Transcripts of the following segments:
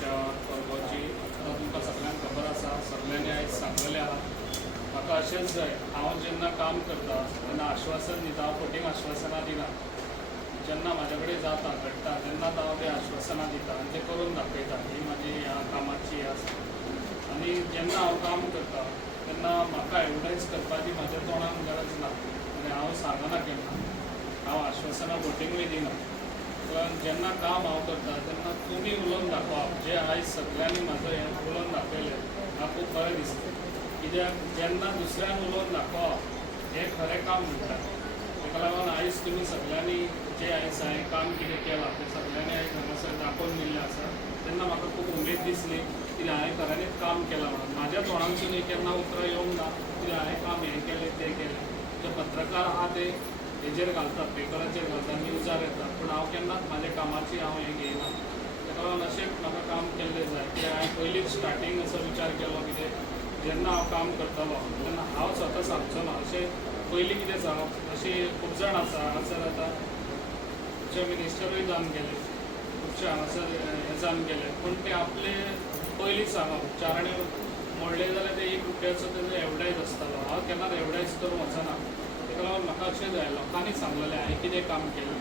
आमच्या परगांवची आतां तुमकां सगळ्यांक खबर आसा, सगळ्यांनी आयज सांगलेलें आहा. म्हाका अशेंच जाय, हांव जेन्ना काम करता तेन्ना आश्वासन दिता, हांव फटींग आश्वासनां दिना. जेन्ना म्हाजे कडेन जाता घडटा तेन्नाच हांव तें आश्वासनां दिता आनी तें करून दाखयता. ही म्हाजी ह्या कामाची आसा. आनी जेन्ना हांव काम करता तेन्ना म्हाका एडवर्टायज करपाची म्हाज्या तोंडान गरज ना आनी हांव सांगना केन्ना. हांव आश्वासनां फटींगूय दिना. पण जेन्ना काम हांव करता तेन्ना तुमी उलोवन दाखोवप, जे आयज सगळ्यांनी म्हाजो हें उलोवन दाखयलें, म्हाका खूब बरें दिसता. कित्याक जेन्ना दुसऱ्यान उलोवन दाखोवप हें खरें काम म्हणटा. ताका लागून आयज तुमी सगळ्यांनी जे आयज हांवें काम कितें केलां तें सगळ्यांनी आयज हांगासर दाखोवन दिल्लें आसा. तेन्ना म्हाका खूब उमेद दिसली कित्याक हांवें खऱ्यांनीच काम केलां म्हणून. म्हाज्या तोंडांतसून केन्ना उतरां येवंक ना कित्याक हांवें काम हें केलें तें केलें. जे पत्रकार आहा ते हेजेर घालतात, पेपराचेर घालतात, न्यूजार येतात, पूण हांव केन्नाच म्हाज्या कामाची हांव हें घेयना. ताका लागून अशें म्हाका काम केल्लें जाय. कित्याक हांवें पयलींच स्टार्टींग असो विचार केलो कितें जेन्ना हांव काम करतलो तेन्ना हांव स्वता सांगचो ना. अशें पयलीं कितें सांगप, अशीं खूब जाण आसा हांगासर आतां खुबशे मिनिस्टरूय जावन गेले, खुबशे हांगासर हें जावन गेले, पूण ते आपले पयलींच सांगप. चारांनी मोडले जाल्यार ते ₹1 तेजो एडवर्टायज आसतालो. हांव केन्नाच एडवर्टायज करूंक वचना. ताका लागून म्हाका अशें जाय, लोकांनी सांगलेलें हांवें कितें काम केलें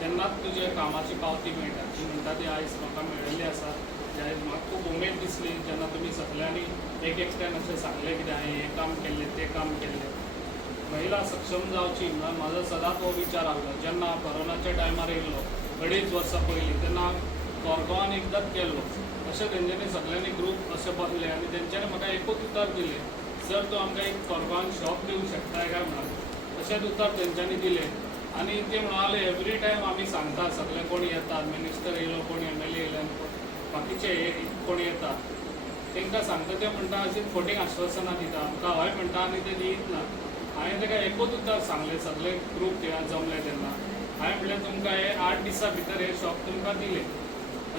तेन्नाच तुज्या कामाची पावती मेळटा. ती म्हणटा ती आयज म्हाका मेळिल्ली आसा. आयज म्हाका खूब उमेद दिसली जेन्ना तुमी सगळ्यांनी एक एकट्यान अशें सांगलें कितें हांवें हें काम केल्लें तें काम केल्लें. महिला सक्षम जावची म्हणून म्हाजो सदांच हो विचार आसलो. जेन्ना हांव कोरोनाच्या टायमार येयल्लो 2.5 वर्सां पयलीं, तेन्ना हांव कोरगांवान एकदांच गेल्लो. अशें तेंच्यांनी सगळ्यांनी ग्रूप अशें बसले आनी तेंच्यांनी म्हाका एकूच उतर दिलें, सर तूं आमकां एक कोरगांवान शॉप दिवंक शकताय काय म्हणून. अशेंच उतर तेंच्यांनी दिलें. आनी ते म्हणाले एवरी टायम आमी सांगता, सगळे कोण येतात, मिनिस्टर येयलो, कोण MLA येयले, बाकीचे कोण येतात, तांकां सांगता ते म्हणटा अशी फटींग आश्वासनां दिता, आमकां हय म्हणटा आनी ते दियत ना. हांवें ताका एकूच उतर सांगलें, सगळे ग्रूप थिंगा जमले तेन्ना. हांवें म्हणलें तुमकां हे 8 दिसां भितर हे शॉप तुमकां दिलें.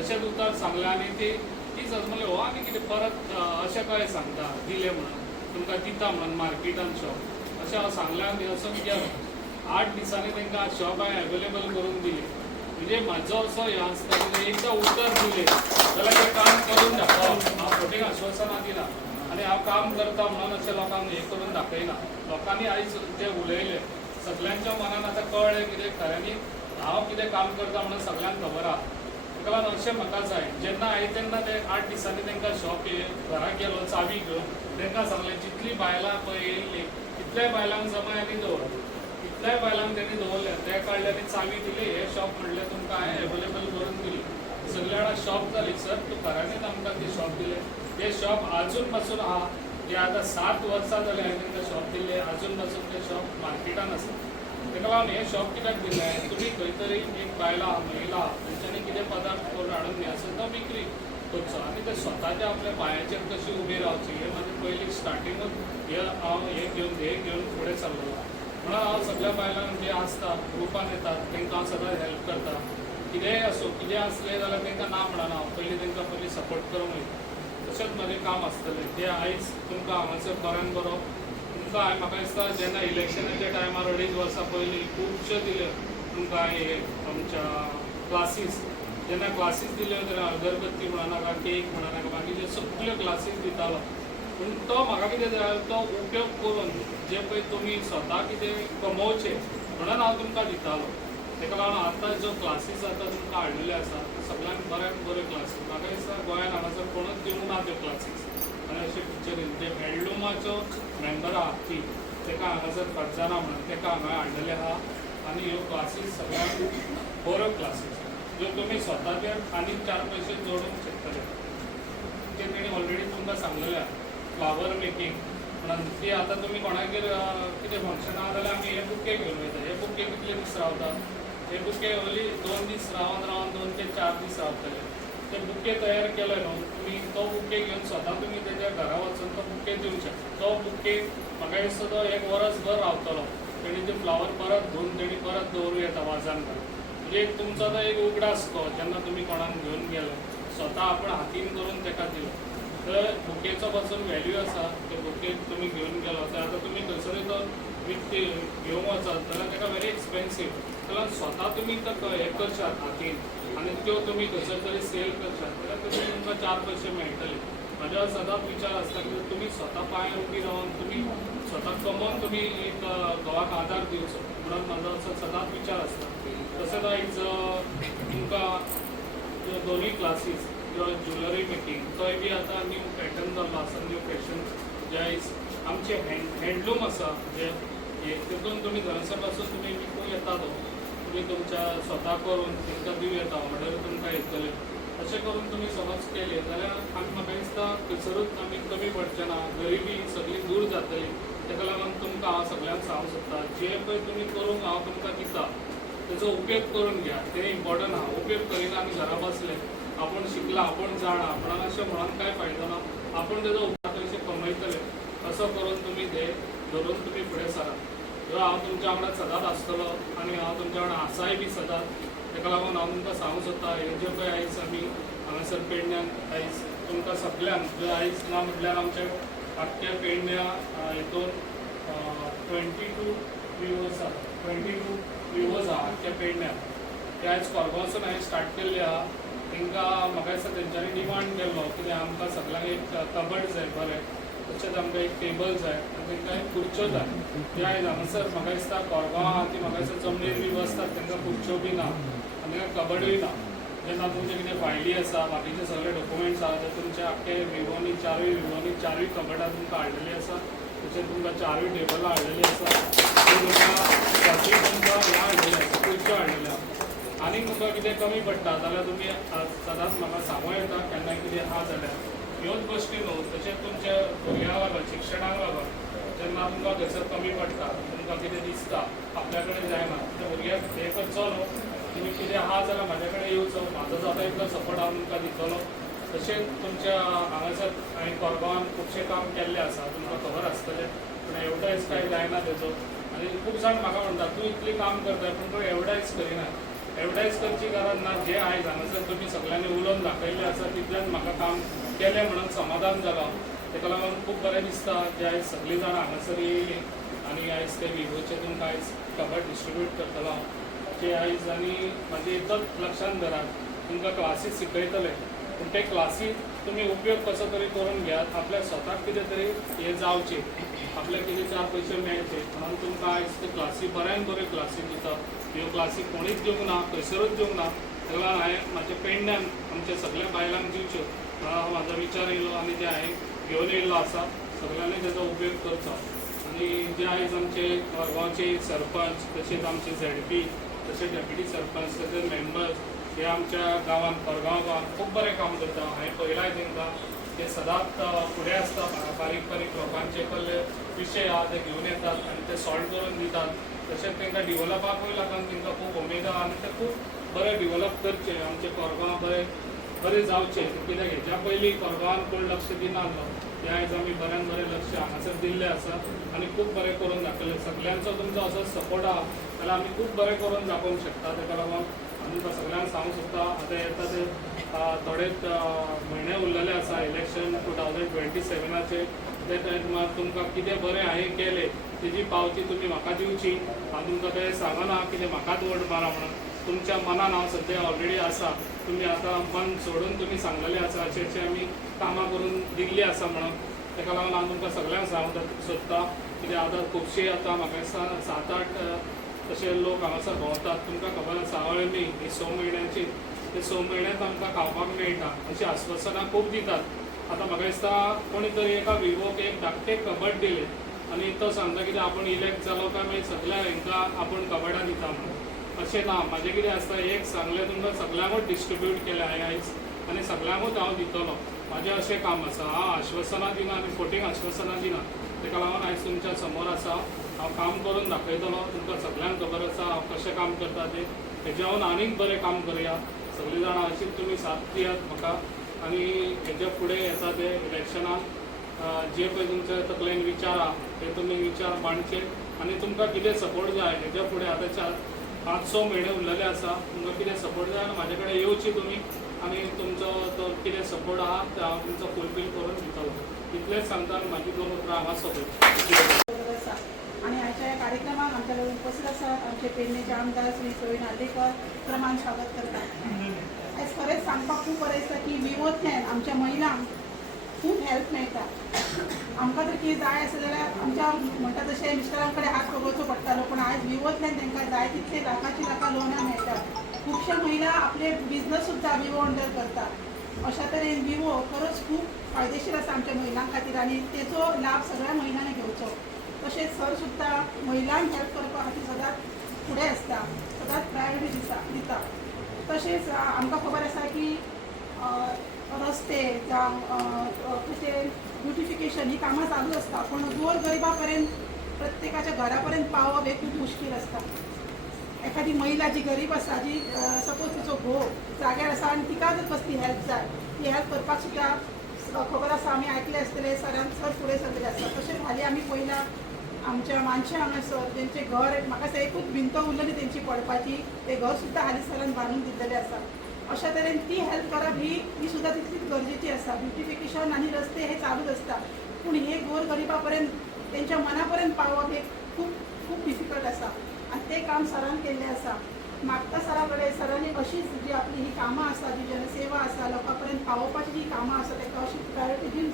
अशेंच उतर सांगलें आनी तीच म्हणलें हो आनी कितें परत अशें कशें सांगता दिलें म्हणून, तुमकां दिता म्हणून मार्केटान शॉप. अशें हांव सांगलें आनी असो केलो. 8 दिसांनी तांकां शॉप हांवें अवेलेबल करून दिली. म्हणजे म्हाजो असो हें आसता की एकदां उतर दिलें जाल्यार तें काम करून दाखोवप. हांव फटींग आश्वासनां दिना आनी हांव काम करता म्हणून अशें लोकांक हें करून दाखयना. लोकांनी आयज जे उलयलें सगळ्यांच्या मनान आतां कळ्ळें कितें खऱ्यांनी हांव कितें काम करता म्हणून सगळ्यांक खबर आहा. ताका लागून अशें म्हाका जाय. जेन्ना हांवें तेन्ना ते 8 दिसांनी तांकां शॉप घरा गेलो चावी घेवन, तांकां सांगलें जितलीं बायलां पळय येयल्लीं तितल्याय बायलांक जमाय आनी दवर. इतल्याय बायलांक तेणी दवरले. ते काडले आनी चावी दिली. हे शॉप म्हणलें तुमकां हांवें एवेलेबल करून दिली. सगळे जाणां शॉप जाली. सर तूं खऱ्यांनीच आमकां ती शॉप दिलें. ते शॉप आजून पासून आहा. जे आतां 7 वर्सां जालीं हांवें तांकां शॉप दिल्लें, आजून पासून ते शॉप मार्केटान आसा. ताका लागून हे शॉप कित्याक दिलें, तुमी खंय तरी एक बायलां महिला तेंच्यांनी कितें पदार्थ करून हाडून दियात तो विक्री करचो आनी ते स्वताच्या आपल्या पांयाचेर कशी उबी रावची हें म्हाजें पयलीं स्टार्टिंगूच हांव हें घेवन फुडें चल्लो. म्हणून हांव सगळ्या बायलांक जे आसता ग्रुपान येतात तांकां हांव सदांच हेल्प करता. कितेंय आसूं, कितें आसलें जाल्यार तांकां ना म्हणना हांव पयलीं सपोर्ट करूंक वयता. तशेंच म्हाजें काम आसतलें. जें आयज तुमकां हांगासर बऱ्यान बरो तुमकां हांवें म्हाका दिसता जेन्ना इलेक्शनाच्या टायमार 2.5 वर्सां पयलीं खुबश्यो दिल्यो तुमकां हांवें आमच्या क्लासीस, जेन्ना क्लासीस दिल्यो तेन्ना अगरबत्ती म्हणनाका, केक म्हणनाका, बाकीच्यो सगळ्यो क्लासीस दितालो. पूण तो म्हाका कितें जाय, तो उपयोग करून जे पळय तुमी स्वता कितें कमोवचें म्हणून हांव तुमकां दितालो. ताका लागून आतां ज्यो क्लासीस आतां तुमकां हाडिल्ल्यो आसा सगळ्यांक बऱ्याक बऱ्यो क्लासीस. म्हाका दिसता गोंयांत हांगासर कोणूच दिवंक ना त्यो क्लासीस. आनी अशे टिचरीन जे हँडलुमाच्यो मेंबर आहा ती ताका हांगासर फरजाना म्हणून ताका हांगा हाडलेले आहा. आनी ह्यो क्लासीस सगळ्यांक बऱ्यो क्लासीस ज्यो तुमी स्वताचेर आनीक 4 पयशे जोडूंक शकतले. ते तेणी ऑलरेडी तुमकां सांगलेलें आहा फ्लावर मेकींग म्हणून. ती आतां तुमी कोणागेर कितें फंक्शन आहा जाल्यार आमी हे बुके घेवन वयता. हे बुके कितले दीस रावतात, हे बुके ओन्ली 2 दीस रावन 2 ते 4 दीस रावतले. ते बुके तयार केले न्हू, तुमी तो बुके घेवन स्वता तुमी तेज्या घरा वचून तो बुके दिवंक शकता. तो बुके म्हाका दिसता तो 1 वर्सभर रावतलो. तेणी ते फ्लावर परत धुवन तेणी परत दवरूं येता वाजान घालून. म्हणजे एक तुमचो तो एक उगडास तो जेन्ना तुमी कोणाक घेवन गेले स्वता आपण हातीन करून ताका दिलो तर बुकेचो पासून व्हॅल्यू आसा. तो बुके तुमी घेवन गेलो तर आतां तुमी खंयसरूय तो विकती घेवंक वचत जाल्यार ताका व्हेरी एक्सपेन्सीव. जाल्यार स्वता तुमी तो हें करशात हातीन आनी त्यो तुमी खंयसर तरी सेल करशात जाल्यार तरी तुमकां 4 पयशे मेळटले. म्हाजो सदांच विचार आसता की तुमी स्वता पांयार उबी रावन तुमी स्वता कमोवन तुमी एक घोवाक आदार दिवचो म्हणून म्हाजो असो सदांच विचार आसता. तशेंच आयज तुमकां दोनूय क्लासीस किंवा ज्वेलरी मेकिंग थंय बी आतां न्यू पॅटर्न जाल्लो आसा, न्यू फॅशन जे आयज आमचे हँडलूम आसा जे तितून तुमी थंयसर पासून तुमी विकूं येता तो तुमी तुमच्या स्वता करून तांकां दिवं येता ऑर्डर तुमकां येतले. अशें करून तुमी समज केले जाल्यार म्हाका दिसता खंयसरूच आमी कमी पडचे ना, गरिबी सगळी दूर जातली. ताका लागून तुमकां हांव सगळ्यांक सांगूंक सोदता जे पळय तुमी करूंक हांव तुमकां दिता तेजो उपयोग करून घ्या. तें इम्पॉर्टंट आहा. उपयोग करिना आनी घरा बसले आपूण शिकला आपूण जाणा आपणाक अशें म्हणून काय फायदो ना. आपूण तेजो पयशे कमयतले असो करून तुमी ते धरून तुमी फुडें सरात. ह्यो हांव तुमच्या वांगडा सदांच आसतलो आनी हांव तुमच्या वांगडा आसाय बी सदांच. ताका लागून हांव तुमकां सांगूंक सोदता हे जे पळय आयज आमी हांगासर पेडण्यान आयज तुमकां सगळ्यांक जे आयज ना म्हटल्यार आमचे आख्ख्या पेडण्या हितून 22 विवर्स आहा 22 विवर्स आहा आख्ख्या पेडण्यान. ते आयज कोरगांवसून हांवें स्टार्ट केल्ले आहा. तांकां म्हाका दिसता तेंच्यांनी डिमांड केल्लो कित्याक आमकां सगळ्यांक एक कबड जाय बरें, तशेंच आमकां एक टेबल जाय आनी तांकां एक खुर्च्यो जाय. ते आयज हांगासर म्हाका दिसता कोरगांव आहा ती म्हाका दिसता जमनीर बी बसतात तांकां खुर्च्यो बी ना आनी तांकां कबडूय ना. जेन्ना तुमचे कितें फायली आसा बाकीचे सगळे डॉक्युमेंट्स आहा ते तुमचे आख्खे विवोनी 4 कबडां तुमकां हाडलेली आसा. तशेंच तुमकां 4 टेबलां हाडलेली आसा. तुमकां तुमकां ह्या हाडलेली आसा खुर्च्यो हाडलेल्यो आसा. आनी तुमकां कितें कमी पडटा जाल्यार तुमी सदांच म्हाका सांगूं येता केन्नाय कितें आहा जाल्यार. ह्योच गोश्टी न्हू तशेंच तुमच्या भुरग्यांक लागून शिक्षणाक लागून जेन्ना तुमकां खंयसर कमी पडटा तुमकां कितें दिसता आपल्या कडेन जायना त्या भुरग्याक हें करचो न्हू तुमी कितें आहा जाल्यार म्हाजे कडेन येवचो. म्हाजो जाता इतलो सपोर्ट हांव तुमकां दितलो. तशेंच तुमच्या हांगासर हांवें कोरगांवान खुबशें काम केल्लें आसा तुमकां खबर आसतलें पूण एवडायज कांय जायना तेजो. आनी खूब जाण म्हाका म्हणटा तूं इतली काम करता पूण तूं एवडायज करिना. एवडायज करची गरज ना. जे आयज हांगासर तुमी सगळ्यांनी उलोवन दाखयल्लें आसा तितल्यान म्हाका काम केलें म्हणून समाधान जालां. ताका लागून खूब बरें दिसता जे आयज सगळीं जाणां हांगासर येयलीं आनी आयज ते विवोचे तुमकां आयज कबड डिस्ट्रिब्यूट करतलो हांव. जे आयज आनी म्हाजें एकच लक्षांत धरात तुमकां क्लासीस शिकयतले पूण ते क्लासीक तुमी उपयोग कसो तरी करून घेयात. आपल्या स्वताक कितें तरी हें जावचें आपल्याक कितें 4 पयशे मेळचे म्हणून तुमकां आयज ते क्लासी बऱ्यान बऱ्यो क्लासी दिता. ह्यो क्लासी कोणीच दिवंक ना खंयसरूच दिवंक ना. ताका लागून हांवें म्हाज्या पेडण्यान आमच्या सगळ्या बायलांक दिवच्यो म्हणून म्हाजो विचार येयलो आनी ते हांवें घेवन येयल्लो आसा. सगळ्यांनी तेजो उपयोग करचो. आनी जे आयज आमचे कोरगांवचे सरपंच तशेंच आमचे ZP तशेंच डेप्युटी सरपंच तशेंच मेंबर्स हे आमच्या गांवांत कोरगांव गांवांत खूब बरें काम करता. हांवें पळयलाय तांकां ते सदांच फुडें आसता. बारीक बारीक लोकांचे कसले विशय आहा ते घेवन येतात आनी ते सॉल्व करून दितात. तशेंच तांकां डिवलपाकूय लागून तांकां खूब उमेद आहा आनी ते खूब बरें डिवलप करचे आमचे कोरगांव बरें जावचें. कित्याक हेच्या पयलीं कोरगांवान कोण लक्ष दिनासलो ते आयज आमी बऱ्यान बरें लक्ष हांगासर दिल्लें आसा आनी खूब बरें करून दाखयलें. सगळ्यांचो तुमचो असो सपोर्ट आहा जाल्यार आमी खूब बरें करून दाखोवंक शकता. ताका लागून तुमकां सगळ्यांक सांगूंक सोदता आतां येता ते थोडेच म्हयने उरलेले आसा इलेक्शन 2027चे. ते टायमार तुमकां कितें बरें हांवें केलें तेजी पावती तुमी म्हाका दिवची. हांव तुमकां तें सांगना कितें म्हाकाच वोट मारा म्हणून. तुमच्या मनान हांव सद्या ऑलरेडी आसा. तुमी आतां मन सोडून तुमी सांगलेलें आसा अशें आमी कामां करून दिल्लीं आसा म्हणून. ताका लागून हांव तुमकां सगळ्यांक सांगूंक सोदता कित्याक आतां खुबशे आतां म्हाका दिसता 7-8 तशे लोक हांगासर भोंवतात. तुमकां खबर आसा अळमी ही 6 म्हयन्याची ते 6 म्हयन्यांत आमकां खावपाक मेळटा अशीं आश्वासनां खूब दितात. आतां म्हाका दिसता कोणी तरी एका विवोक एक धाकटें कबड दिलें आनी तो सांगता कितें आपूण इलेक्ट जालो काय मागीर सगळ्या हांकां आपूण कबडां दिता म्हणून. अशें ना. म्हाजें कितें आसता एक सांगलें तुमकां सगळ्यांकूच डिस्ट्रिब्यूट केलें हांवें आयज आनी सगळ्यांकूच हांव दितलो. म्हाजें अशें काम आसा. हांव आश्वासनां दिना आनी फोटींग आश्वासनां दिना. ताका लागून आयज तुमच्या समोर आसा. हांव काम करून दाखयतलो. तुमकां सगळ्यांक खबर आसा हांव कशें काम करता तें. हेज्याहून आनीक बरें काम करया. सगळीं जाणां अशीच तुमी साथ दियात म्हाका आनी हेजे फुडें येता ते इलेक्शनाक जे पळय तुमचे तकलेन विचार आहा ते तुमी विचार मांडचे आनी तुमकां कितें सपोर्ट जाय हेज्या फुडें आतां 5-6 म्हयने उरलेले आसा. तुमकां कितें सपोर्ट जाय म्हाजे कडेन येवची तुमी आनी तुमचो तो कितें सपोर्ट आहा ते हांव तुमचो फुलफील करून दितलो. इतलेंच सांगता आनी म्हाजी 2 उतरां हांगा सोंपयता. आणि आजच्या या कार्यक्रमात आमच्याकडे उपस्थित असतात आमचे पेडणेचे आमदार श्री प्रवीण आर्लेकर क्रमांक स्वागत करतात. आज खरेंच सांगपाक खूब बरें दिसता की विवोंतल्यान आमच्या महिलांक खूब हेल्प मेळटा. आमकां जर कितें जाय आसा जाल्यार आमच्या म्हणटा तशें मिस्टरां कडेन हात पकडचो पडटालो, पूण आयज विवोंतल्यान तांकां जाय तितले लाखां लोनां मेळटात. खुबश्या महिला आपले बिझनस सुद्दां विवो अंडर करतात. अशा तरेन विवो खरोच खूब फायदेशीर आसा आमच्या महिलां खातीर आनी तेचो लाभ सगळ्या महिलांनी घेवचो. तशेंच सर सुद्दां महिलांक हेल्प करपा खातीर सदांच फुडें आसता, सदांच प्रायोरिटी दिता. तशेंच आमकां खबर आसा की रस्ते जावं कशें ब्युटिफिकेशन ही कामां चालूच आसता, पूण गोर गरिबा पर्यंत प्रत्येकाच्या घरा पर्यंत पावप हें खूब मुश्कील आसता. एखादी महिला जी गरीब आसा, जी सपोज तिचो घोव जाग्यार आसा आनी तिका जर कसली हेल्प जाय, ती हेल्प करपाक सुद्दां खबर आसा. आमी आयकले आसतले सर फुडें सरलेले आसता. तशेंच हालीं आमी पळयलां आमच्या मानशे हांगासर तेंचें घर म्हाका दिसता एकूच भिंत उरलेली तेंची पडपाची, तें घर सुद्दां हालीं सरान बांदून दिल्लेलें आसा. अशा तरेन ती हेल्प करप ही सुद्दां तितलीच गरजेची आसा. ब्युटिफिकेशन आनी रस्ते हे चालूच आसता, पूण हे गोर गरिबा पर्यंत तेंच्या मना पर्यंत पावप हे खूब खूब डिफिकल्ट आसा आनी तें काम सरान केल्लें आसा. मागता सरा कडेन सरांनी अशीच जी आपली ही कामां आसा, जी जनसेवा आसा, लोकां पर्यंत पावोवपाची जी कामां आसा ताका अशी प्रायोरिटी दिवन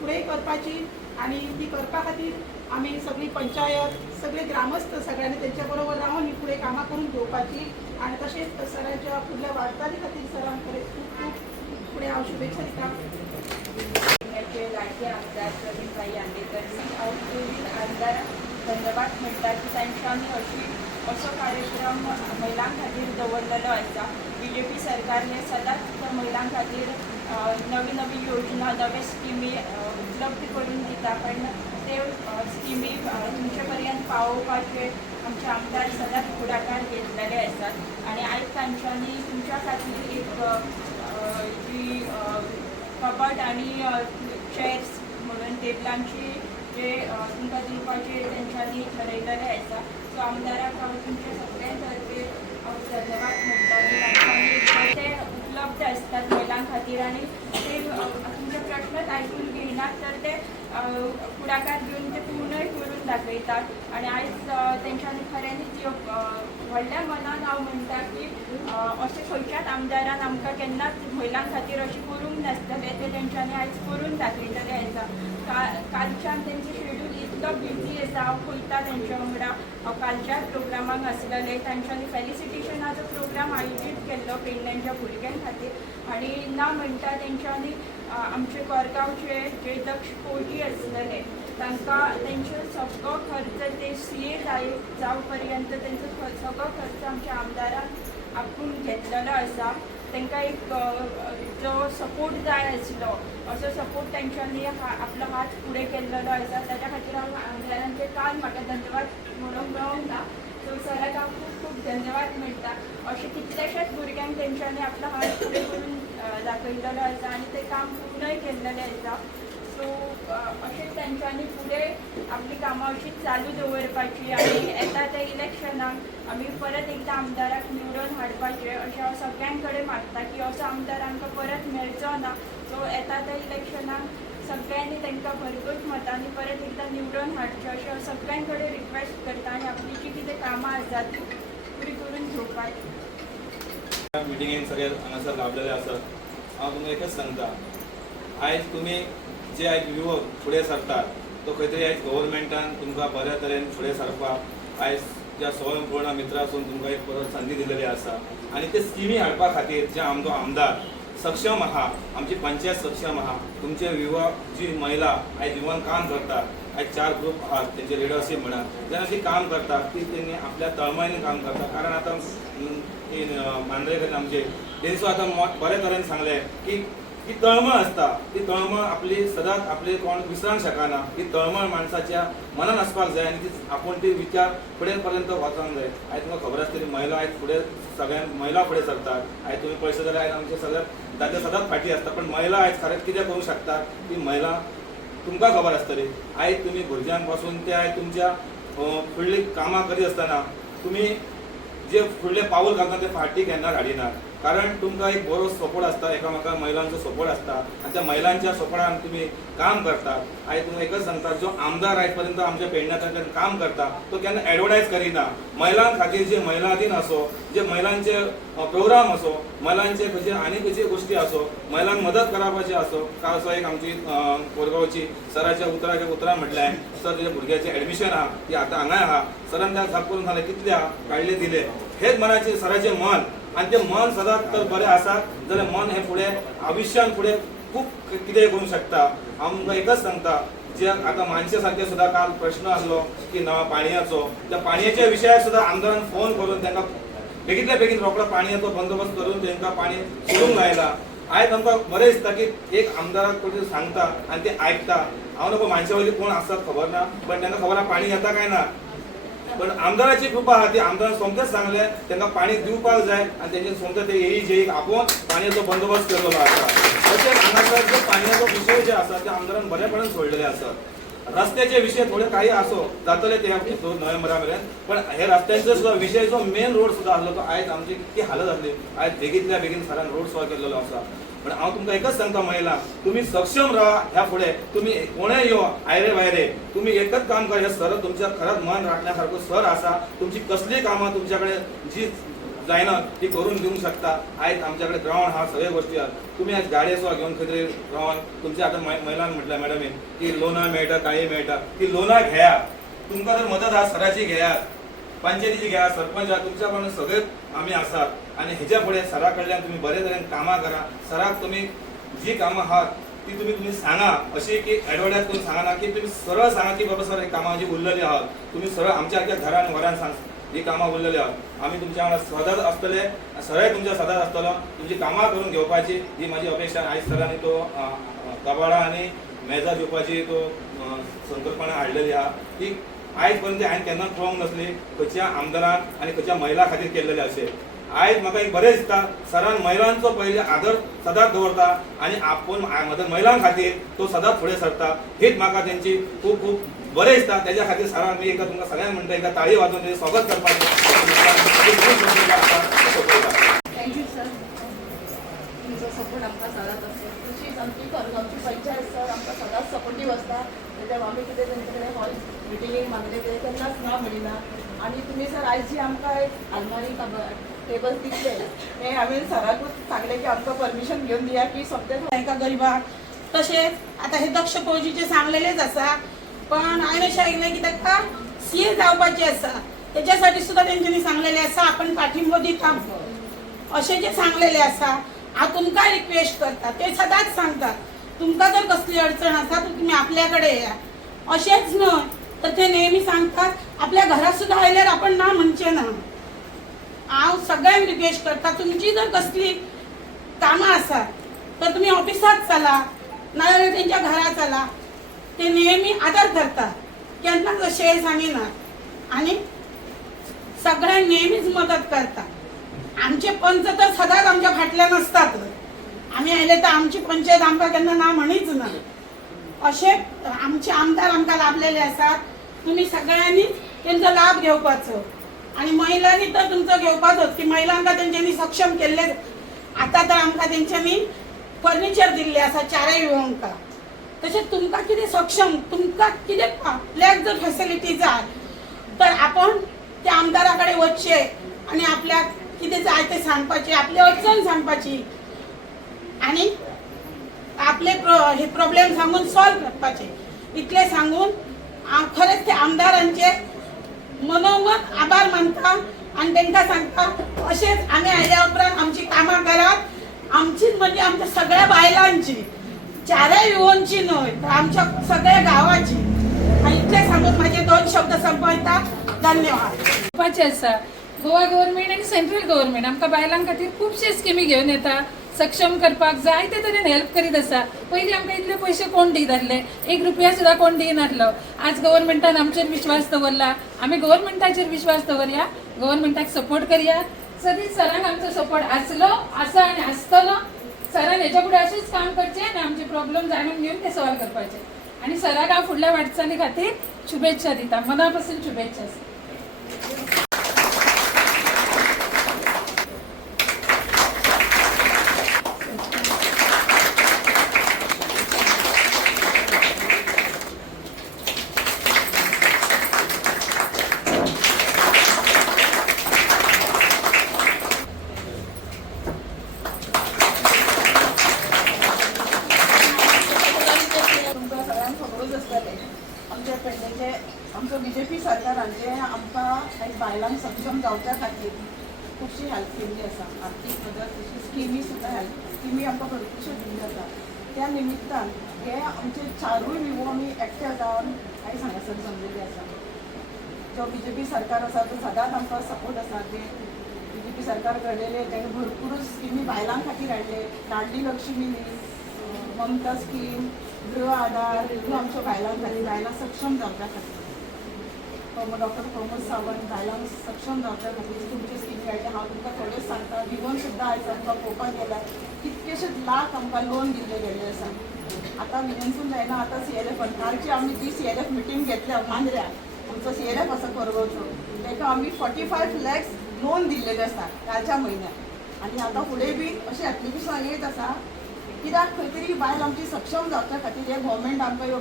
फुडें करपाची आनी ती करपा खातीर आमी सगळी पंचायत, सगळे ग्रामस्थ सगळ्यांनी तेंच्या बरोबर रावन ही फुडें कामां करून घेवपाची आनी तशेंच सरांच्या फुडल्या वाटचाली खातीर सरां कडेन खूब खूब फुडें हांव शुभेच्छा दितां. लाडके आमदार प्रवीणभाई आंबेकर आमदार धन्यवाद म्हणटा की तांच्यांनी असो कार्यक्रम महिलां खातीर दवरलेलो आसा. BJP सरकारने सदांच महिलां खातीर नवी नवी योजना, नवे स्किमी उपलब्ध करून दिता, पण ते स्किमी तुमचे पर्यंत पावोवपाचे आमचे आमदार सदांच फुडाकार घेतलेले आसात. आणि आयज तांच्यांनी तुमच्या खातीर एक जी कबड आणि चेअर्स म्हणून टेबलांची जे तुमकां दिवपाचे तेंच्यांनी ठरयलेले आसा. सो आमदाराक हांव तुमच्या सगळ्यांतर्फे धन्यवाद म्हणटा की तांच्यांनी ते उपलब्ध असतात महिलां खातीर आनी ते तुमचे प्रश्नच आयकून घेयनात तर ते फुडाकार घेवन ते पूर्णय करून दाखयतात. आनी आयज तेंच्यांनी खऱ्यांनीच व्हडल्या मनान हांव म्हणटा की अशें खंयच्याच आमदारान आमकां केन्नाच महिलां खातीर अशें करूंक नासतलें, ते तेंच्यांनी आयज करून दाखयलेलें आसा. कालच्यान तेंचें शेड्यूल इतलो बिजी आसा. हांव पळयता तेंच्या वांगडा, हांव कालच्या प्रोग्रामाक आसलेलें. तांच्यांनी फेलिसिटेशनाचो प्रोग्राम आयोजीत केल्लो पेडण्यांच्या भुरग्यां खातीर आनी ना म्हणटा तेंच्यांनी आमचे कोरगांवचे जे दक्ष कोजी आसलेले तांकां तेंचो सगळो खर्च ते CA जावं पर्यंत तेंचो सगळो खर्च आमच्या आमदारान आपूण घेतलेलो आसा. तांकां एक जो सपोर्ट जाय आसलो असो सपोर्ट तेंच्यांनी आपलो हात फुडें केल्लो आसा. ताच्या खातीर हांव आमदारांचे काल म्हाका धन्यवाद म्हणूंक मेळोंक ना. सो सराक हांव खूब खूब धन्यवाद म्हणटा. अशें कितलेशेच भुरग्यांक तेंच्यांनी आपलो हात फुडें करून दाखयलेलो आसा आनी तें काम पूर्णय केल्लेलें आसा. सो अशेंच तेंच्यांनी फुडें आपली कामां अशीच चालू दवरपाची आनी येता त्या इलेक्शनाक आमी परत एकदां आमदाराक निवडून हाडपाचें अशें हांव सगळ्यां कडेन मागता की असो आमदार आमकां परत मेळचो ना. सो येता त्या इलेक्शनाक सगळ्यांनी तांकां भरघोस मतांनी परत एकदां निवडून हाडचें अशें हांव सगळ्यां कडेन रिक्वेस्ट करता आनी आपली जी कितें कामां आसात ती पुरी करून घेवपाची. मिटिंगेक सगळे हांगासर लाभलेले आसात. हांव तुमकां एकच सांगता, आयज तुमी जे आयज युवक फुडें सरतात तो खंय तरी आयज गव्हर्मेंटान तुमकां बऱ्या तरेन फुडें सरपाक आयज ज्या स्वयंपूर्ण मित्रासून तुमकां एक परत संदी दिलेली आसा आनी ते स्किमी हाडपा खातीर जे आमचो आमदार सक्षम आहा, आमची पंचायत सक्षम आहा. तुमचे युवा जी महिला आयज युवन काम करतात, आयज 4 ग्रूप आहात तेंचे लिडरशीप म्हणा, जेन्ना ती काम करतात ती तेणी आपल्या तळमळीन काम करता. कारण आतां मांद्रेकर आमचे तेणी सुद्दां आतां बरे तरेन सांगलें की ही तळमळ आसता, ती तळमळ आपली सदांच आपले कोण विसरूंक शकना. ती तळमळ माणसाच्या मनान आसपाक जाय आनी ती आपूण ती विचार फुडें पर्यंत वचोंक जाय. आयज तुमकां खबर आसतली महिला आयज फुडें सगळ्यान महिला फुडें सरतात. आयज तुमी पळयत जाल्यार आयज आमचे सगळ्यात दादले सदांच फाटी आसता, पण महिला आयज खरेंच कितें करूंक शकता ती महिला तुमकां खबर आसतली. आयज तुमी भुरग्यां पासून ते आयज तुमच्या फुडलीं कामां करीत आसतना तुमी जे फुडलें पावल घालता ते फाटी केन्ना हाडिनात. कारण तुमकां एक बरो सपोर्ट आसता, एकामेका महिलांचो सपोर्ट आसता आनी त्या महिलांच्या सपोर्टान तुम्ही काम करतात. आयज तुमकां एकच सांगता, जो आमदार आयज पर्यंत आमच्या पेडण्यात काम करता तो केन्ना एडवर्टायज करिना. महिलां खातीर जे महिला दिन असो, जे महिलांचे प्रोग्राम असो, महिलांचे खंयचे आनी खंयचे गोष्टी असो, महिलांक मदत करपाचे असो. काल असो एक आमची कोरगांवची सराच्या उतरां म्हटल्यार सर तुज्या भुरग्याचें एडमिशन आहा ती आतां हांगा आहा, सरान त्या झाप करून सांगलें कितले आहा, काडले दिले. हेच मनाचे सराचें मन, आनी तें मन सदांच तर बरें आसा जाल्यार मन हें फुडें आयुश्यान फुडें खूब कितें करूंक शकता. हांव तुमकां एकच सांगता, जे आता मानशे सारखे सुद्धा काल प्रश्न आसलो की नवा पाणयाचो, त्या पाणयाच्या विशयार सुद्धा आमदारान फोन करून तांकां बेगीतल्या बेगीन रोखडो पाणयाचो बंदोबस्त करून तांकां पाणी सोडूंक लायला. आयज आमकां बरें दिसता की एक आमदाराक कोणी सांगता आनी ते आयकता. हांव नको मानशा वयली कोण आसतात खबर ना, पण तांकां खबर आहा पाणी येता काय ना. पण आमदाराची कृपा आहा, ती आमदारान सोमतेच सांगलें तांकां पाणी दिवपाक जाय आनी तेंचे सोमते ते येयी जे आपोवन पाणयाचो बंदोबस्त केल्लो आसा. तशेंच हांगासर जो पाणयाचो विशय जे आसा ते आमदारान बरेपणान सोडलेले आसात. रस्त्याचे विषय थोडे काही असो जातले ते नोव्हेंबरा मेरेन, पण हे रस्त्यांचो सुद्धा विषय जो मेन रोड सुद्धा आसलो तो आयज आमची कितली हालत जातली. आयज बेगीतल्या बेगीन सरान रोड सॉल्व केल्लो आसा. पण हांव तुमकां एकच सांगता, महिला तुम्ही सक्षम राहा. ह्या फुडें तुम्ही कोणेय यो आयरे भायरे, तुम्ही एकच काम करा. हे सर तुमच्या खरंच मन राखण्यासारखो सर आसा. तुमची कसलीय कामां तुमच्याकडे जी जायना ती करून दिवंक शकता. आयज आमच्याकडे ग्राउंड हा, सगळे गोष्टी आहात. तुम्ही आज गाडी असो घेऊन खंय तरी रावन तुमच्या आता महिलांक म्हटल्या मॅडमीन की लोनां मेळटा काही मेळटा, ती लोनां घेया. तुमकां जर मदत आहा सराची घेयात, पंचायतीची घ्या, सरपंच आहा, तुमच्या वांगडा सगळे आमी आसात. आनी हेच्या फुडें सरा कडल्यान तुम्ही बरे तरेन कामां करा. सराक तुम्ही जी कामां आहात ती तुम्ही सांगा. अशी की एडवर्टायज करून सांगना की तुम्ही सरळ सांगा की बाबा सर ही कामां जी उरलेली आहात तुम्ही सरळ आमच्या घरान वरान सांग ही कामां उरलेली आहात. आमी तुमच्या वांगडा सदांच आसतले, सरळ तुमच्या सदांच आसतलो. तुमची कामां करून घेवपाची ही माझी अपेक्षा. आयज सरांनी तो कबाडा आनी मेजा दिवपाची तो संकल्पना हाडलेली आहा. ती आयज पर्यंत हांवें केन्ना पळोवंक नसली खंयच्या आमदारान आनी खंयच्या महिला खातीर केल्लेले अशें. आयज म्हाका एक बरें दिसता, सरान महिलांचो पयले आदर सदांच दवरता आनी आपूण महिलां खातीर तो सदांच फुडें सरता. हीच म्हाका तेंची खूब खूब बरें दिसता. तेज्या खातीर सरान मी एका तुमकां सगळ्यांक म्हणटा, एका ताळी वाजोवन तेजें स्वागत करपाचें. थँक्यू सर, तुमचो सपोर्ट आमकां सदांच आसता. तशीच आमची कोरगांवची पंचायत सर आमकां सदांच सपोर्टीव आसता. तेन्ना आमी कितें तेंचे कडेन हॉल मिटिंगेक मागले ते केन्नाच ना म्हणिना. आनी तुमी सर आयज जी आमकां आलमारी टेबल दितले हें हांवें सराकूच सांगलें की आमकां परमिशन घेवन दिया की सोंपतें एका गरीबाक. तसेच आता हे दक्ष फौजीचे सांगलेलेच आसा, पण हांवें अशें ऐकलें की ताका सीए जावपाचें आसा. त्याच्यासाठी सुद्धा तेंच्यांनी सांगलेले आसा आपण पाठिंबो दिता अशें जे सांगलेले आसा. हांव तुमकां रिक्वेस्ट करता, ते सदांच सांगतात तुमकां जर कसली अडचण आसा तर तुम्ही आपल्याकडे या. अशेंच न्हय तर ते नेहमी सांगतात आपल्या घरात सुद्धा आयल्यार आपण ना म्हणचे ना. हांव सगळ्यांक रिक्वेस्ट करता, तुमची जर कसली कामां आसात तर तुम्ही ऑफिसात चला नाजाल्यार तेंच्या घरा चला. ते नेहमी आदर करतात, केन्नाच अशें सांगिनात आनी सगळ्यांक नेहमीच मदत करतात. आमचे पंच तर सदांच आमच्या फाटल्यान आसतात. आमी आयले तर आमची पंचायत आमकां केन्ना ना म्हणीच ना. अशे आमचे आमदार आमकां लाभलेले आसात. तुम्ही सगळ्यांनी त्यांचा लाभ घेवपाचो आणि महिलांनी तर तुमचं घेवपाचोच की महिलांका तेंच्यांनी सक्षम केल्ले. आता तर आमकां तेंच्यांनी फर्निचर दिल्ले आसा चारय विभागांका. तशेंच तुमकां कितें सक्षम, तुमकां कितें आपल्याक जर फॅसिलिटी जाय तर आपण त्या आमदाराकडे वचचे आणि आपल्याक कितें जाय ते सांगपाचे, आपली अडचण सांगपाची आणि आपले हे प्रॉब्लेम सांगून सॉल्व करपाचे. इतले सांगून हांव खरेंच ते आमदारांचे मनोमन आभार मानता आणि तांकां सांगता अशेंच आमी आयल्या उपरांत आमची कामां करात. आमचीच म्हणजे आमच्या सगळ्या बायलांची, चारय विवोंची न्हय तर आमच्या सगळ्या गावाची. आणि इतले सांगून माझे 2 शब्द संपयता. धन्यवाद. आसा गोवा गव्हर्नमेंट आणि सेंट्रल गव्हर्नमेंट आमकां बायलां खातीर खुबशे स्किमी घेवन येता. सक्षम करपाक जायते तरेन हेल्प करीत आसा. पयलीं आमकां इतले पयशे कोण दित आसले, 1 रुपया सुद्दां कोण दिनासलो. आज गव्हर्नमेंटान आमचेर विश्वास दवरला. आमी गव्हर्नमेंटाचेर विश्वास दवरया, गव्हर्नमेंटाक सपोर्ट करया. सदींच सरांक आमचो सपोर्ट आसा आनी आसतलो. सरान हेच्या फुडें अशेंच काम करचें आनी आमचे प्रॉब्लेम जाणून घेवन ते सॉल्व करपाचे. आनी सराक हांव फुडल्या वाटचाली खातीर शुभेच्छा दिता, मना पासून शुभेच्छा. BJP सरकारान जे आमकां आयज बायलांक सक्षम जावच्या खातीर खुबशी हेल्प केल्ली आसा. आर्थीक मदत तशी स्किमी सुद्दां स्किमी आमकां भरपूरश्यो दिल्ल्यो आसा. त्या निमित्तान हे आमचे 4य विवो आमी एकठांय जावन आयज हांगासर जमलेले आसा. जो BJP सरकार आसा तो सदांच आमकां सपोर्ट आसा. जे BJP सरकार घडलेले ताणें भरपूर स्किमी बायलां खातीर हाडले. लाडली लक्ष्मी ममता स्कीम, गृह आधार ह्यो आमच्या बायलां खातीर बायलां सक्षम जावच्या खातीर. डॉक्टर प्रमोद सावंत बायलांक सक्षम जावच्या खातीर तुमचे स्किमी हाडले. हांव तुमकां थोडेच सांगता. विवोन सुद्दां आयज आमकां पळोवपाक गेल्यार कितकेशेच लाख आमकां लोन दिल्ले गेल्ले आसा. आतां विनेनसून जायना. आतां CLF कालची आमी ती CLF मिटींग घेतल्या मांद्र्या. आमचो CLF आसा कोरगांवचो. ताका आमी 45 lakhs लोन दिल्लेले आसा कालच्या म्हयन्याक. आनी आतां फुडें बी अशें एप्लिकेशनां येत आसा. कित्याक खंय तरी बायल आमची सक्षम जावच्या खातीर हे गव्हर्मेंट आमकां ह्यो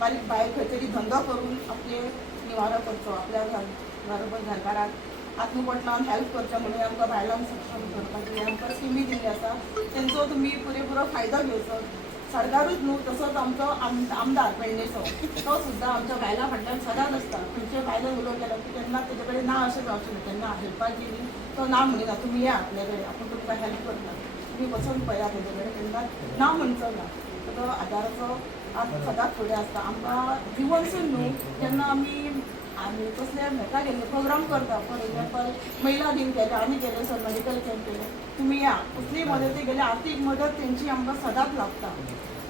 बारीक बायल खंय तरी धंदो करून आपले निवारो करचो. आपल्या बरोबर घरकाराक आत्मपटलान हेल्प करचें म्हणून आमकां बायलांक सक्षम करपाक आमकां स्किमी दिल्ली आसा. तेंचो तुमी पुरेपूर फायदो घेवचो. सरकारूच न्हू तसोच आमचो आमदार पेडणेचो तो सुद्दां आमच्या बायलां फाटल्यान सदांच आसता. खंयचे बायलो उलोवंक गेलो की तेन्ना तेजे कडेन ना अशें जावचें न्हू. तेन्ना हेल्पाक गेली तो ना म्हणिना. तुमी या आपल्या कडेन आपूण तुमकां हेल्प करता. तुमी वचून पळया तेजे कडेन. तेन्ना ना म्हणचो ना. तो आदाराचो सदांच फुडें आसता. आमकां विवनसून न्हू जेन्ना आमी कसले हेका गेले प्रोग्राम करता. फॉर एग्जाम्पल महिला दिन केले आमी गेले सर मेडिकल कॅम्प केले. तुमी या कसली मदत गेले आर्थीक मदत तेंची आमकां सदांच लागता.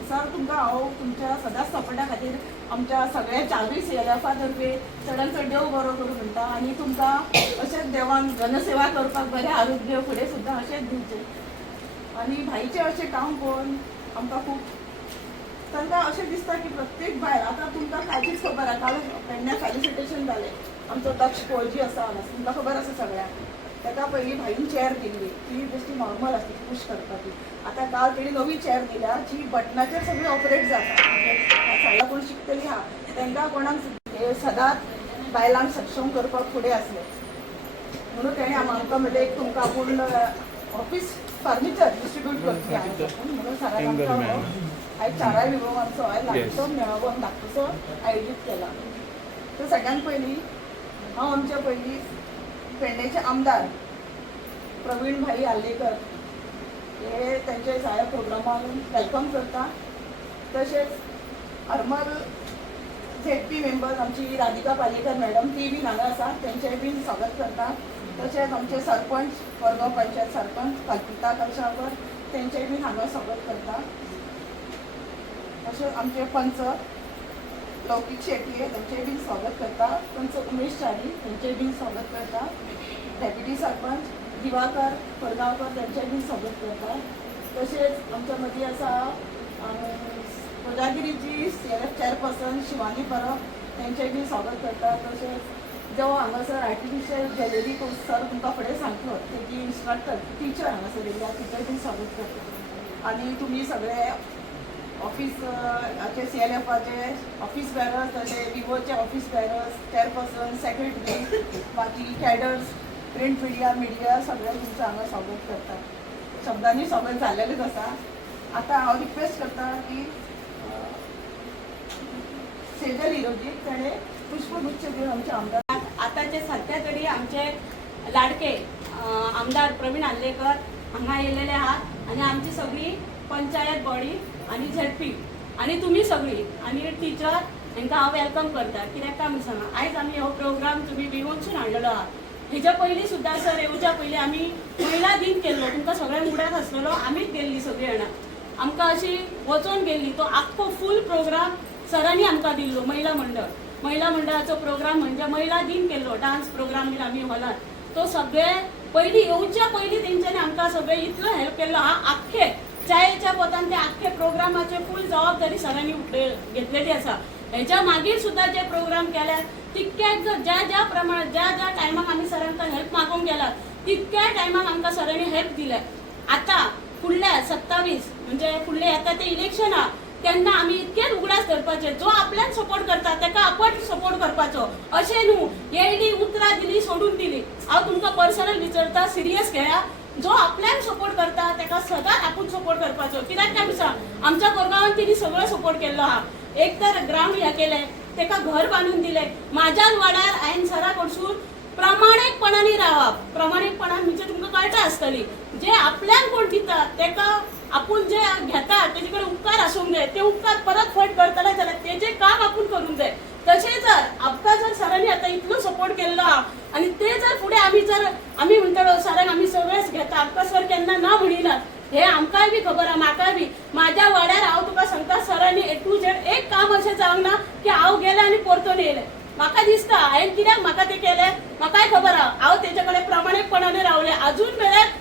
सर तुमकां हांव तुमच्या सदांच सपोर्टा खातीर आमच्या सगळ्या 4य CLF तर्फे चडांत चड देव बरो करूं म्हणटा. आनी तुमकां अशेंच देवान जनसेवा करपाक बरें आरोग्य फुडें सुद्दां अशेंच दिवचें. आनी भाईचें अशें काम पळोवन आमकां खूब तांकां अशें दिसता की प्रत्येक बायल आतां तुमकां कालचीच खबर आसा. काल पेडण्या फेलिसिटेशन जालें. आमचो दक्ष पळजी आसा हांगा तुमकां खबर आसा सगळ्यांक. ताका पयलीं भाईन चॅर दिल्ली ती बेश्टी नॉर्मल आसली पुश करपाची. आतां काल तेणी नवी चॅर दिल्या जी बटनाचेर सगळी ऑपरेट जाता. सायडा कोण शिकतली आहा तांकां कोणाक सदांच बायलांक सक्षम करपाक फुडें आसले म्हणून तेणें आमकां म्हणलें एक तुमकां आपूण ऑफीस फर्निचर डिस्ट्रिब्यूट करची म्हणून सरान आमकां आयज 4 विभागांचो आयज लागचो मेळावो धाकटुसो आयोजीत केला. तर सगळ्यात पयलीं हांव आमचे पयलीं पेडणेचे आमदार प्रवीण भाई आल्लेकर हे तेंचे ह्या प्रोग्रामाक वेलकम करता. तशेंच हरमल ZP मेंबर्स आमची राधिका पालेकर मॅडम ती बीन हांगा आसा तेंचेय बीन स्वागत करता. तशेंच आमचे सरपंच कोरगांव पंचायत सरपंच कल्पिता कलशाकर तेंचेय बीन हांगा स्वागत करता. तशेंच आमचे पंच लौकीक शेटये तेंचेय बीन स्वागत करता. पंच उमेश चारी तेंचेय बीन स्वागत करता. डेप्युटी सरपंच दिवाकर कोरगांवकर तेंचेय बीन स्वागत करता. तशेंच आमच्या मदीं आसा कोजागिरीची CLF चेअरपर्सन शिवानी परब तेंचेय बीन स्वागत करता. तशेंच जो हांगासर आर्टिफिशियल ज्वेलरी कोर्स सर तुमकां फुडें सांगतलो तेजी इन्स्ट्रक्टर टिचर हांगासर येयल्या तिचेय बीन स्वागत करता. आनी तुमी सगळे ऑफिसाचे CLFचे ऑफिस बॅरर्स तशे विवोचे ऑफिस बॅरर्स चेअरपर्सन सेक्रेटरी बाकी कॅडर्स प्रिंट मिडिया सगळे तुमचं हांगा स्वागत करता. शब्दांनी स्वागत जाल्लेलेच आसा. आतां हांव रिक्वेस्ट करता की सेजल हिरोजी ताणें पुष्पगुच्छ दिवन आमचे आमदार आतांचे सध्या तरी आमचे लाडके आमदार प्रवीण आल्लेकर हांगा येयलेले आहात आनी आमची सगळी पंचायत बॉडी आनी ZP आनी तुमी सगळी आनी टिचर हांकां हांव वेलकम करता. कित्याक काय म्हण सांगा आयज आमी हो प्रोग्राम तुमी विवोनसून हाडलेलो आहा. हेच्या पयलीं सुद्दां सर येवच्या पयलीं आमी महिला दिन केल्लो तुमकां सगळ्यांक मुडाक आसलेलो आमीच गेल्ली सगळीं जाणां. आमकां अशी वचोन गेल्ली तो आख्खो फूल प्रोग्राम सरांनी आमकां दिल्लो. महिला मंडळाचो प्रोग्राम म्हणजे महिला दिन केल्लो डान्स प्रोग्राम बीन आमी हॉलांत तो सगळे पयलीं येवच्या पयलीं तेंच्यांनी आमकां सगळे इतलो हेल्प केल्लो आहा. आख्खे चायेच्या पोतान ते आख्खे प्रोग्रामाचे फूल जबाबदारी सरांनी घेतलेली आसा. हेच्या मागीर सुद्दां जे प्रोग्राम केल्यात तितक्याच ज्या प्रमाणात ज्या टायमाक आमी सरांकां हेल्प मागूंक गेला तितक्या टायमाक आमकां सरांनी हेल्प दिल्या. आतां फुडल्या 27 म्हणजे फुडले येता ते इलेक्शन आहा तेन्ना आमी इतकेच उगडास धरपाचे जो आपल्याक सपोर्ट करता ताका आपण सपोर्ट करपाचो अशें न्हू येयली उतरां दिली सोडून दिली. हांव तुमकां पर्सनल विचारता सिरियस घेया जो आपल्याक सपोर्ट करता ताका सदांच आपूण सपोर्ट करपाचो. कित्याक काय सांग आमच्या कोरगांवान तिणी सगळो सपोर्ट केल्लो आहा. एक तर ग्राउंड हे केले तेका घर बांधून दिले. माझ्या वाड्यार हांवें सरा कडसून प्रामाणीकपणाने रावप. प्रामाणीकपणान म्हणजे तुमकां कळटा आसतली, जे आपल्यान कोण दिता तेका आपण जे घेता तेजे कडेन उपकार आसूंक जाय. ते उपकार परत फट करतले जाल्यार तेजें काम आपण करूंक जाय. तशें जर आमकां जर सरांनी आतां इतलो सपोर्ट केल्लो आहा आनी ते जर फुडें आमी म्हणटलो सरांक आमी सगळेच घेता, आमकां सर केन्ना ना म्हणिनात, हे आमकांय बी खबर आहा, म्हाकाय बी. म्हाज्या वाड्यार हांव तुका सांगता सरांनी A to Z एक काम अशें जावंक ना की हांव गेलें आनी परतून येयलें. म्हाका दिसता हांवें कित्याक म्हाका तें केलें म्हाकाय खबर आहा. हांव तेजे कडेन प्रामाणीकपणाने रावलें. अजून मेरेन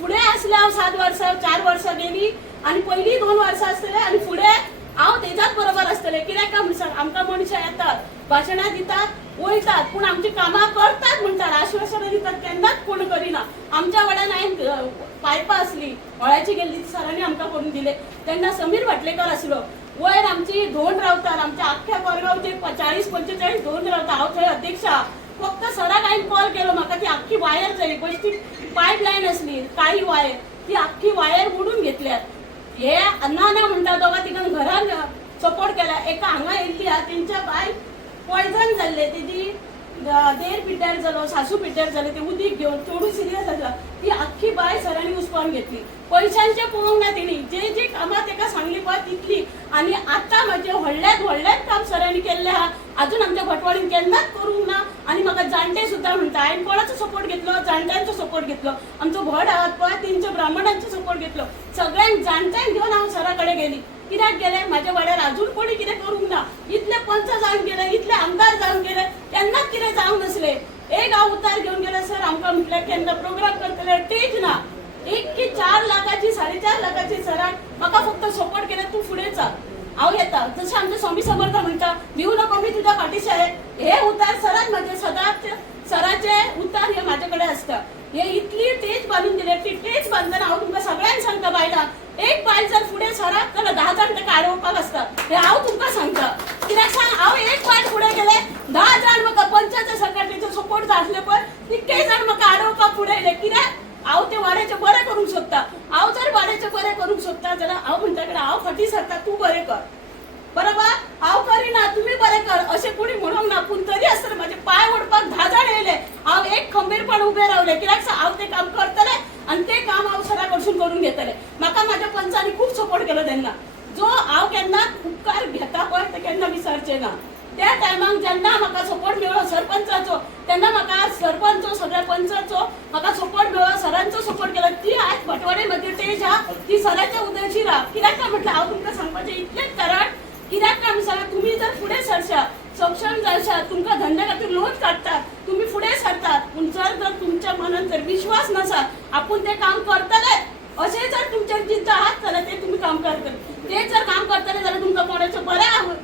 फुडें आसलें हांव 7 वर्सां 4 वर्सां गेली आनी पयलीं 2 वर्सां आसतलें आनी फुडें हांव तेज्याच बरोबर आसतलें. कित्याक काय म्हणून सांग, आमकां मनशां येतात, भाशणां दितात, वयतात, पूण आमची कामां करतात म्हणटात, आश्वासनां दितात, केन्नाच कोण करिना. आमच्या वाड्यान हांवें पायपां आसली हळ्याची गेल्ली, ती सरांनी आमकां करून दिले. तेन्ना समीर भाटलेकर आसलो, वयर आमची धोंड रावतात, आमच्या आख्ख्या कोरगांवचे 40-45 धोंड रावता. हांव थंय अध्यक्ष आहा. फक्त सराक हांवें कॉल केलो, म्हाका ती आख्खी वायर जाय पळय, ती पायप लायन आसली काळी वायर, ती आख्खी वायर मोडून घेतल्यात. हे ना ना म्हणटा दोगा तिकान घरान सपोर्ट केला. एका हांगा येयल्ली आहा, तेंच्या बाय पॉयझन जाल्ले, तेजी देर पिड्ड्यार जालो, सासू पिड्ड्यार जाले, ते उदीक घेवन चडू सिरियस आसा. ती आख्खी बाय सरांनी उस्पावन घेतली. पयशांचे पळोवंक ना तेणी, जे जे कामां तेका सांगली पळय तितली. आनी आतां म्हाजे व्हडल्यात काम सरांनी केल्लें आहा, अजून आमच्या भटवाडीन केन्नाच करूंक ना. आनी म्हाका जाणटे सुद्दां म्हणटा, हांवें कोणाचो सपोर्ट घेतलो, जाणट्यांचो सपोर्ट घेतलो. आमचो भट आहात पळय तेंचो ब्राह्मणांचो सपोर्ट घेतलो. सगळ्यांक जाणट्यांक घेवन हांव सरा कडेन गेली. कित्याक गेले, म्हाज्या वाड्यार अजून कोणी कितें करूंक ना. इतले पंच जावन गेले, इतले आमदार जावन गेले, केन्नाच कितें जावंक नसले. एक हांव उतार घेवन गेले, सर आमकां म्हटलें केन्ना प्रोग्राम करतले, स्टेज ना. एक की 4 लाखाची 4.5 लाखाची सरान म्हाका फक्त सपोर्ट केले, तूं फुडें चल, हांव येता. जशें आमचे स्वामी समर्थ म्हणटा, भिवू नको मी तुझ्या फाटीशी आहे. हे उतार सरान म्हाजे सदांच सराचे उतार हे म्हाजे कडेन आसता. हे इतली टेज बांदून दिले, ती टेज बांदतना हांव तुमकां सगळ्यांक सांगता बायलांक, एक बायल जर फुडें सराक जाल्यार 10 जाण तेका आडोवपाक आसता. हे हांव तुमकां सांगता. कित्याक सांग, हांव एक बायल फुडें गेले, 10 जाण म्हाका पंचायत सेक्रेटरीचो सपोर्ट जाय आसले पळय, तितके जाण म्हाका आडोवपाक फुडें येयले. कित्याक हांव ते वाड्याचें बरें करूंक सोदता. हांव जर वाड्याचें बरें करूंक सोदता जाल्यार हांव म्हणटा कडेन हांव फाटीं सरता, तूं बरें कर. बरोबर, हांव करिना, तुमी बरें कर अशें कोणी म्हणूंक ना. पूण तरी आसतना म्हाजे पांय ओडपाक 10 जाण येयले. हांव एक खंबीरपण उबें रावलें. कित्याक हांव तें काम करतलें आनी तें काम हांव सरा कडसून करून घेतलें. म्हाका म्हाज्या पंचांनी खूब सपोर्ट केलो तेन्ना. जो हांव केन्ना उपकार घेता पळय ते केन्ना विसरचें ना. त्या टायमाक जेन्ना म्हाका सपोर्ट मेळ्ळो सरपंचाचो, तेन्ना म्हाका सरपंच सगळ्या पंचाचो म्हाका सपोर्ट मेळ्ळो, सरांचो सपोर्ट केलो. ती आयज भटवाडे मध्ये टेज आहा, ती सराच्या उदयशीर आहा. कित्याक काय म्हटलें, हांव तुमकां सांगपाचें इतलेंच कारण, कित्याक काय सांगा, तुम्ही जर फुडें सरशा, सक्षम जायशा, तुमकां धंद्या खातीर लोन काडटात, तुम्ही फुडें सरतात. पूण जर तुमच्या मनात जर विश्वास नसा, आपूण तें काम करतले अशें जर तुमचेर चिंता आहात जाल्यार ते तुमी काम करतले. ते जर काम करतले जाल्यार तुमकां कोणाचो बऱ्या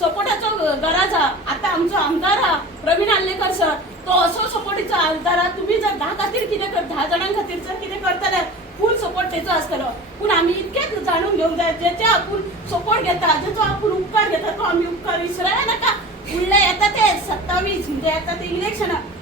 सपोर्टाचो गरज आहा. आतां आमचो आमदार आहा प्रवीण आल्लेकर सर, तो असो सपोर्टीचो आमदार आहा. तुम्ही जर 10 खातीर कितें कर, 10 जाणां खातीर जर कितें करतले, फूल सपोर्ट तेचो आसतलो. पूण आमी इतकेंच जाणून घेवंक जाय, जेचे आपूण सपोर्ट घेता, जेचो आपूण उपकार घेता, तो आमी उपकार विसरया नाका. फुडले येता ते 27 म्हणजे येता ते इलेक्शनाक